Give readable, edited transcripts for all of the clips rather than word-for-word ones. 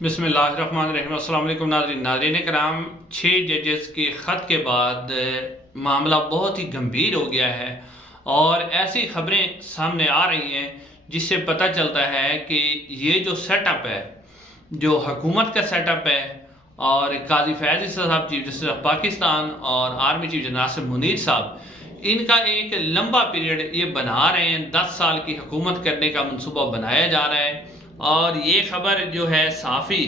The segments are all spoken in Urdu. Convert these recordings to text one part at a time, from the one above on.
بسم اللہ الرحمن الرحیم۔ السلام علیکم ناظرین کرام، 6 ججز کے خط کے بعد معاملہ بہت ہی گمبھیر ہو گیا ہے اور ایسی خبریں سامنے آ رہی ہیں جس سے پتہ چلتا ہے کہ یہ جو سیٹ اپ ہے، جو حکومت کا سیٹ اپ ہے، اور قاضی فیاض عیسیٰ صاحب چیف جسٹس آف پاکستان اور آرمی چیف ناصر منیر صاحب، ان کا ایک لمبا پیریڈ یہ بنا رہے ہیں، 10 سال کی حکومت کرنے کا منصوبہ بنایا جا رہا ہے۔ اور یہ خبر جو ہے صحافی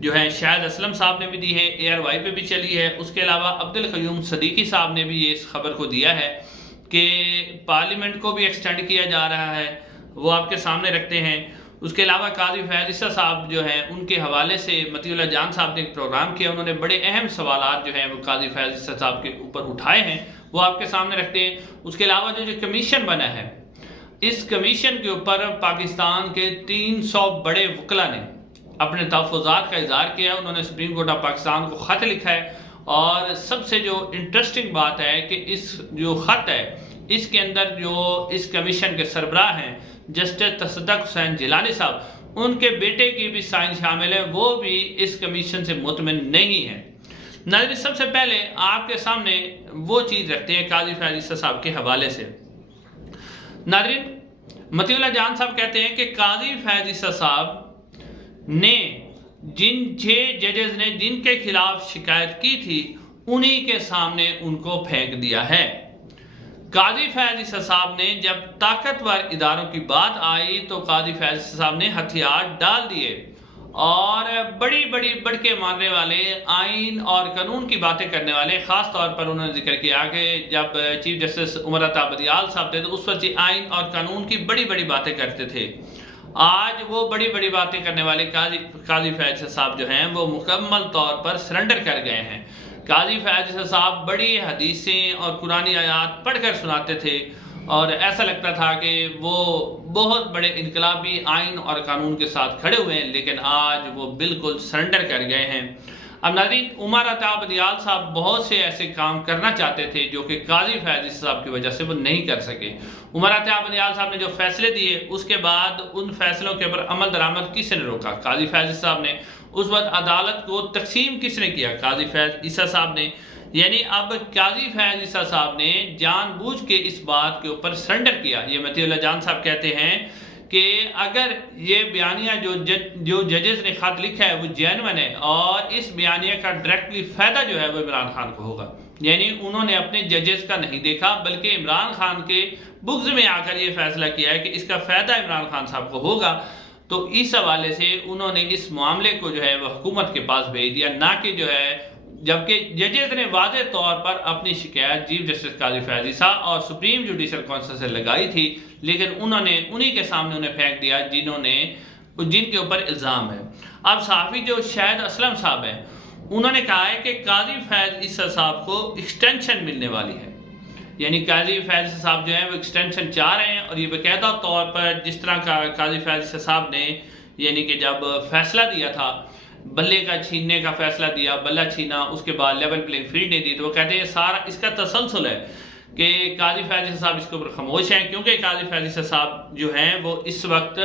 جو ہے شاہد اسلم صاحب نے بھی دی ہے، ARY پہ بھی چلی ہے، اس کے علاوہ عبدالقیوم صدیقی صاحب نے بھی اس خبر کو دیا ہے کہ پارلیمنٹ کو بھی ایکسٹینڈ کیا جا رہا ہے، وہ آپ کے سامنے رکھتے ہیں۔ اس کے علاوہ قاضی فیاض عیسیٰ صاحب جو ہیں ان کے حوالے سے مطیع اللہ جان صاحب نے ایک پروگرام کیا، انہوں نے بڑے اہم سوالات جو ہیں وہ قاضی فیاض عیسیٰ صاحب کے اوپر اٹھائے ہیں، وہ آپ کے سامنے رکھتے ہیں۔ اس کے علاوہ جو کمیشن بنا ہے، اس کمیشن کے اوپر پاکستان کے 300 بڑے وکلا نے اپنے تحفظات کا اظہار کیا، انہوں نے سپریم کورٹ آف پاکستان کو خط لکھا ہے۔ اور سب سے جو انٹرسٹنگ بات ہے کہ اس جو خط ہے، اس کے اندر جو اس کمیشن کے سربراہ ہیں جسٹس تصدق حسین جیلانی صاحب، ان کے بیٹے کی بھی سائن شامل ہے، وہ بھی اس کمیشن سے مطمئن نہیں ہے۔ ناظرین، سب سے پہلے آپ کے سامنے وہ چیز رکھتے ہیں قاضی فیاض عیسیٰ صاحب کے حوالے سے۔ ناظرین، مطیع اللہ جان صاحب کہتے ہیں کہ قاضی فیاض عیسیٰ صاحب نے جن 6 ججز نے جن کے خلاف شکایت کی تھی، انہی کے سامنے ان کو پھینک دیا ہے۔ قاضی فیاض عیسیٰ صاحب نے جب طاقتور اداروں کی بات آئی تو قاضی فیاض عیسیٰ صاحب نے ہتھیار ڈال دیے اور بڑی بڑھ کے ماننے والے، آئین اور قانون کی باتیں کرنے والے، خاص طور پر انہوں نے ذکر کیا کہ جب چیف جسٹس عمر عطا بدیال صاحب تھے تو اس وقت آئین اور قانون کی بڑی باتیں کرتے تھے۔ آج وہ بڑی باتیں کرنے والے قاضی فیاض عیسیٰ صاحب جو ہیں وہ مکمل طور پر سرنڈر کر گئے ہیں۔ قاضی فیاض عیسیٰ صاحب بڑی حدیثیں اور قرآنی آیات پڑھ کر سناتے تھے اور ایسا لگتا تھا کہ وہ بہت بڑے انقلابی آئین اور قانون کے ساتھ کھڑے ہوئے ہیں، لیکن آج وہ بالکل سرنڈر کر گئے ہیں۔ اب ناظرین، عمر عطا بدیال صاحب بہت سے ایسے کام کرنا چاہتے تھے جو کہ قاضی فیاض عیسیٰ صاحب کی وجہ سے وہ نہیں کر سکے۔ عمر عطا بدیال صاحب نے جو فیصلے دیے، اس کے بعد ان فیصلوں کے اوپر عمل درآمد کس نے روکا؟ قاضی فیاض عیسیٰ صاحب نے۔ اس وقت عدالت کو تقسیم کس نے کیا؟ قاضی فیاض عیسیٰ صاحب نے۔ یعنی اب قاضی فیاض عیسیٰ صاحب نے جان بوجھ کے اس بات کے اوپر سرنڈر کیا۔ یہ مطیع اللہ جان صاحب کہتے ہیں کہ اگر یہ بیانیہ جو ججز نے خط لکھا ہے وہ جینوین ہے اور اس بیانیہ کا ڈائریکٹلی فائدہ جو ہے وہ عمران خان کو ہوگا، یعنی انہوں نے اپنے ججز کا نہیں دیکھا بلکہ عمران خان کے بغض میں آ کر یہ فیصلہ کیا ہے کہ اس کا فائدہ عمران خان صاحب کو ہوگا، تو اس حوالے سے انہوں نے اس معاملے کو جو ہے وہ حکومت کے پاس بھیج دیا، نہ کہ جو ہے، جبکہ ججز نے واضح طور پر اپنی شکایت چیف جسٹس قاضی فیاض عیسیٰ اور سپریم جوڈیشل کونسل سے لگائی تھی، لیکن انہوں نے انہی کے سامنے انہیں پھینک دیا جن کے اوپر الزام ہے۔ اب صحافی جو شاہد اسلم صاحب ہیں، انہوں نے کہا ہے کہ قاضی فیاض عیسیٰ صاحب کو ایکسٹینشن ملنے والی ہے، یعنی قاضی فیاض عیسیٰ صاحب جو ہیں وہ ایکسٹینشن چاہ رہے ہیں، اور یہ باقاعدہ طور پر جس طرح کا قاضی فیاض عیسیٰ صاحب نے یعنی کہ جب فیصلہ دیا تھا، بلے کا چھیننے کا فیصلہ دیا، بلہ چھینا، اس کے بعد لیول پلینگ فیلڈ نہیں دی، تو وہ کہتے ہیں سارا اس کا تسلسل ہے کہ قاضی فیاض عیسیٰ صاحب اس کے اوپر خاموش ہیں، کیونکہ قاضی فیاض عیسیٰ صاحب جو ہیں وہ اس وقت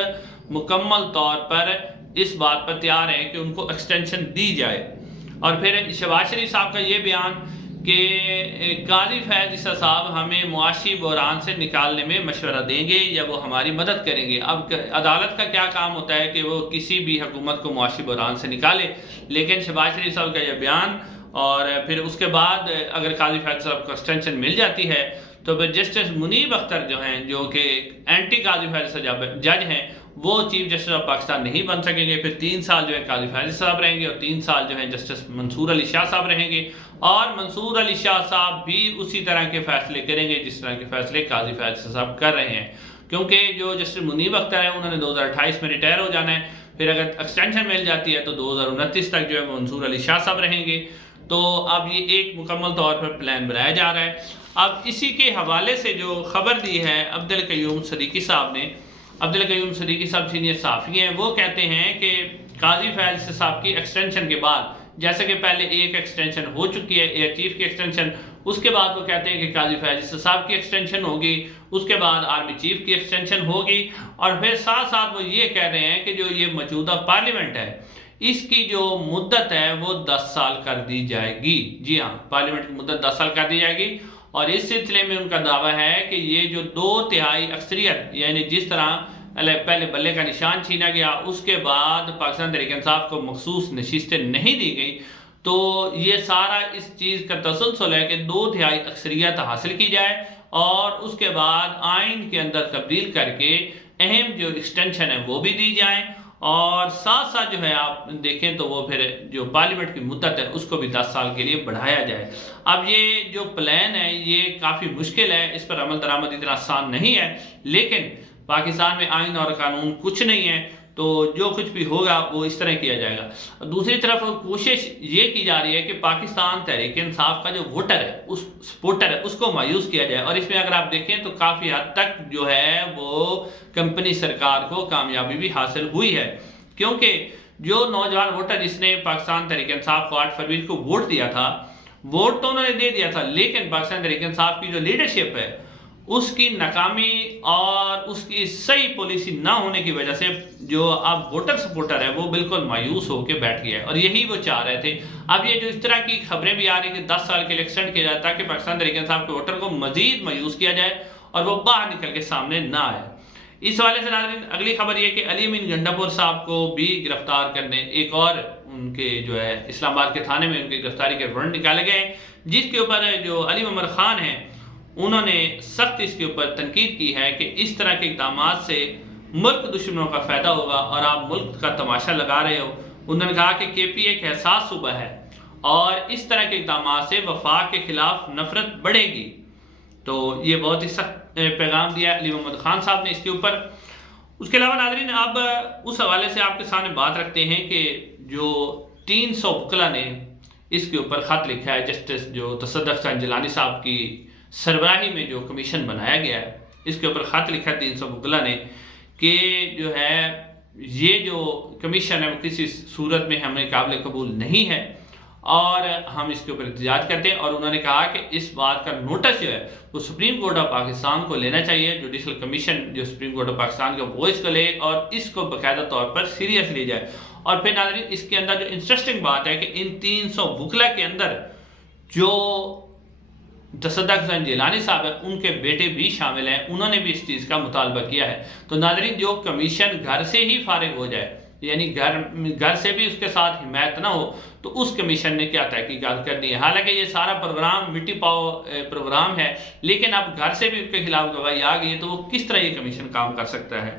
مکمل طور پر اس بات پر تیار ہیں کہ ان کو ایکسٹینشن دی جائے۔ اور پھر شہباز شریف صاحب کا یہ بیان کہ قاضی فیاض عیسیٰ صاحب ہمیں معاشی بحران سے نکالنے میں مشورہ دیں گے یا وہ ہماری مدد کریں گے۔ اب عدالت کا کیا کام ہوتا ہے کہ وہ کسی بھی حکومت کو معاشی بحران سے نکالے، لیکن شہباز شریف صاحب کا یہ بیان، اور پھر اس کے بعد اگر قاضی فیاض صاحب کو ایکسٹینشن مل جاتی ہے تو پھر جسٹس منیب اختر جو ہیں، جو کہ اینٹی قاضی فیاض جج ہیں، وہ چیف جسٹس آف پاکستان نہیں بن سکیں گے۔ پھر 3 سال جو ہے قاضی فیاض صاحب رہیں گے اور 3 سال جو ہے جسٹس منصور علی شاہ صاحب رہیں گے، اور منصور علی شاہ صاحب بھی اسی طرح کے فیصلے کریں گے جس طرح کے فیصلے قاضی فیاض صاحب کر رہے ہیں، کیونکہ جو جسٹس منیب اختر ہے انہوں نے 2028 میں ریٹائر ہو جانا ہے، پھر اگر ایکسٹینشن مل جاتی ہے تو 2029 تک جو ہے منصور علی شاہ صاحب رہیں گے۔ تو اب یہ ایک مکمل طور پر پلان بنایا جا رہا ہے۔ اب اسی کے حوالے سے جو خبر دی ہے عبدالقیوم صدیقی صاحب نے، عبدالقیوم صدیقی صاحب سینئر صحافی ہیں، وہ کہتے ہیں کہ قاضی فیاض صاحب کی ایکسٹینشن کے بعد، جیسے کہ پہلے ایک ایکسٹینشن ہو چکی ہے ایئر چیف کی ایکسٹینشن، اس کے بعد وہ کہتے ہیں کہ قاضی فیاض صاحب کی ایکسٹینشن ہوگی، اس کے بعد آرمی چیف کی ایکسٹینشن ہوگی، اور پھر ساتھ ساتھ وہ یہ کہہ رہے ہیں کہ جو یہ موجودہ پارلیمنٹ ہے، اس کی جو مدت ہے وہ 10 سال کر دی جائے گی۔ جی ہاں، پارلیمنٹ کی مدت 10 سال کر دی جائے گی، اور اس سلسلے میں ان کا دعویٰ ہے کہ یہ جو 2/3 اکثریت، یعنی جس طرح پہلے بلے کا نشان چھینا گیا، اس کے بعد پاکستان تحریک انصاف کو مخصوص نشستیں نہیں دی گئی، تو یہ سارا اس چیز کا تسلسل ہے کہ 2/3 اکثریت حاصل کی جائے اور اس کے بعد آئین کے اندر تبدیل کر کے اہم جو ایکسٹینشن ہے وہ بھی دی جائیں، اور ساتھ ساتھ جو ہے آپ دیکھیں تو وہ پھر جو پارلیمنٹ کی مدت ہے اس کو بھی 10 سال کے لیے بڑھایا جائے۔ اب یہ جو پلان ہے یہ کافی مشکل ہے، اس پر عمل درآمد اتنا آسان نہیں ہے، لیکن پاکستان میں آئین اور قانون کچھ نہیں ہے، تو جو کچھ بھی ہوگا وہ اس طرح کیا جائے گا۔ دوسری طرف کوشش یہ کی جا رہی ہے کہ پاکستان تحریک انصاف کا جو ووٹر ہے، اس سپورٹر ہے، اس کو مایوس کیا جائے، اور اس میں اگر آپ دیکھیں تو کافی حد تک جو ہے وہ کمپنی سرکار کو کامیابی بھی حاصل ہوئی ہے، کیونکہ جو نوجوان ووٹر جس نے پاکستان تحریک انصاف کو 8 فروری کو ووٹ دیا تھا، ووٹ تو انہوں نے دے دیا تھا، لیکن پاکستان تحریک انصاف کی جو لیڈرشپ ہے اس کی ناکامی اور اس کی صحیح پالیسی نہ ہونے کی وجہ سے جو اب ووٹر سپورٹر ہے وہ بالکل مایوس ہو کے بیٹھ گیا ہے، اور یہی وہ چاہ رہے تھے۔ اب یہ جو اس طرح کی خبریں بھی آ رہی ہیں کہ 10 سال کے لیے ایکسٹینڈ کیا جاتا ہے کہ پاکستان تحریک انصاف کے ووٹر کو مزید مایوس کیا جائے اور وہ باہر نکل کے سامنے نہ آئے۔ اس حوالے سے ناظرین اگلی خبر یہ کہ علی امین گنڈاپور صاحب کو بھی گرفتار کرنے، ایک اور ان کے جو ہے اسلام آباد کے تھانے میں ان کی گرفتاری کے وارنٹ نکالے گئے، جس کے اوپر جو علی محمد خان ہیں انہوں نے سخت اس کے اوپر تنقید کی ہے کہ اس طرح کے اقدامات سے ملک دشمنوں کا فائدہ ہوگا اور آپ ملک کا تماشا لگا رہے ہو۔ انہوں نے کہا کہ KP ایک حساس صوبہ ہے اور اس طرح کے اقدامات سے وفاق کے خلاف نفرت بڑھے گی، تو یہ بہت ہی سخت پیغام دیا علی محمد خان صاحب نے اس کے اوپر۔ اس کے علاوہ ناظرین اب اس حوالے سے آپ کے سامنے بات رکھتے ہیں کہ جو 300 وکلاء نے اس کے اوپر خط لکھا ہے جسٹس جو تصدق حسین جیلانی صاحب کی سربراہی میں جو کمیشن بنایا گیا ہے، اس کے اوپر خط لکھا ہے 300 وکلاء نے کہ جو ہے یہ جو کمیشن ہے وہ کسی صورت میں ہمیں قابل قبول نہیں ہے اور ہم اس کے اوپر احتجاج کرتے ہیں، اور انہوں نے کہا کہ اس بات کا نوٹس جو ہے وہ سپریم کورٹ آف پاکستان کو لینا چاہیے، جوڈیشل کمیشن جو سپریم کورٹ آف پاکستان کا وہ اس کو لے اور اس کو باقاعدہ طور پر سیریس لی جائے۔ اور پھر ناظرین اس کے اندر جو انٹرسٹنگ بات ہے کہ ان 300 وکلاء کے اندر جو تصدق حسین جیلانی صاحب ہیں ان کے بیٹے بھی شامل ہیں، انہوں نے بھی اس چیز کا مطالبہ کیا ہے۔ تو ناظرین جو کمیشن گھر سے ہی فارغ ہو جائے، یعنی گھر سے بھی اس کے ساتھ حمایت نہ ہو، تو اس کمیشن نے کیا تحقیقات کرنی ہے؟ حالانکہ یہ سارا پروگرام مٹی پاؤ پروگرام ہے، لیکن اب گھر سے بھی اس کے خلاف گواہی آ گئی ہے، تو وہ کس طرح یہ کمیشن کام کر سکتا ہے؟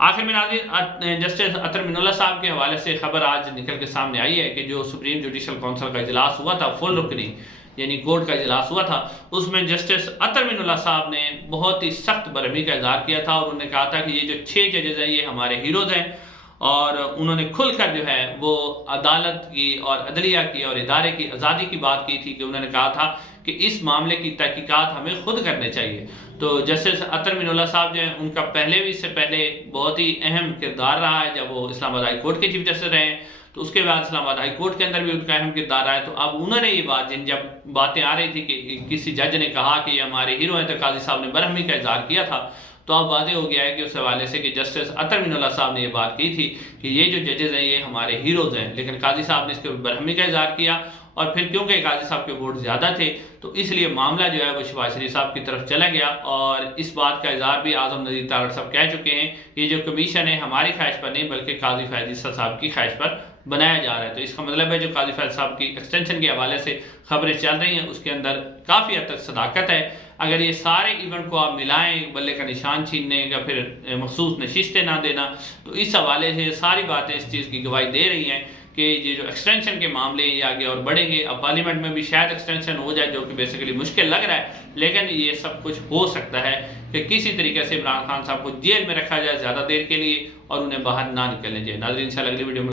آخر میں ناظرین جسٹس اطہر من اللہ صاحب کے حوالے سے خبر آج نکل کے سامنے آئی ہے کہ جو سپریم جوڈیشل کونسل کا اجلاس ہوا تھا، فل رکنی یعنی کورٹ کا اجلاس ہوا تھا، اس میں جسٹس اطہر من اللہ صاحب نے بہت ہی سخت برہمی کا اظہار کیا تھا، اور انہوں نے کہا تھا کہ یہ جو 6 ججز ہیں یہ ہمارے ہیروز ہیں، اور انہوں نے کھل کر جو ہے وہ عدالت کی اور عدلیہ کی اور ادارے کی آزادی کی بات کی تھی، کہ انہوں نے کہا تھا کہ اس معاملے کی تحقیقات ہمیں خود کرنے چاہیے۔ تو جسٹس اطہر من اللہ صاحب جو ہیں ان کا پہلے بھی اس سے پہلے بہت ہی اہم کردار رہا ہے، جب وہ اسلام آباد ہائی کورٹ کے چیف جسٹس رہے ہیں، تو اس کے بعد اسلام آباد ہائی کورٹ کے اندر بھی ان کا اہم کردار رہا ہے۔ تو اب انہوں نے یہ بات جب باتیں آ رہی تھی کہ کسی جج نے کہا کہ یہ ہمارے ہیرو ہیں، تو قاضی صاحب نے برہمی کا اظہار کیا تھا، تو اب واضح ہو گیا ہے کہ اس حوالے سے کہ جسٹس اطہر من اللہ صاحب نے یہ بات کی تھی کہ یہ جو ججز ہیں یہ ہمارے ہیروز ہیں، لیکن قاضی صاحب نے اس کے برہمی کا اظہار کیا، اور پھر کیونکہ قاضی صاحب کے ووٹ زیادہ تھے تو اس لیے معاملہ جو ہے وہ شہباز شریف صاحب کی طرف چلا گیا، اور اس بات کا اظہار بھی اعظم نذیر تارڑ صاحب کہہ چکے ہیں کہ یہ جو کمیشن ہے ہماری خواہش پر نہیں بلکہ قاضی فیاض عیسیٰ صاحب کی خواہش پر بنایا جا رہا ہے۔ تو اس کا مطلب ہے جو قاضی فیاض صاحب کی ایکسٹینشن کے حوالے سے خبریں چل رہی ہیں اس کے اندر کافی حد تک صداقت ہے۔ اگر یہ سارے ایونٹ کو آپ ملائیں، بلے کا نشان چھیننے کا، پھر مخصوص نشستیں نہ دینا، تو اس حوالے سے ساری باتیں اس چیز کی گواہی دے رہی ہیں کہ یہ جو ایکسٹینشن کے معاملے یہ آگے اور بڑھیں گے۔ اب پارلیمنٹ میں بھی شاید ایکسٹینشن ہو جائے، جو کہ بیسیکلی مشکل لگ رہا ہے، لیکن یہ سب کچھ ہو سکتا ہے کہ کسی طریقے سے عمران خان صاحب کو جیل میں رکھا جائے زیادہ دیر کے لیے اور انہیں باہر نہ نکلنے دیا۔ ناظرین انشاءاللہ اگلی ویڈیو میں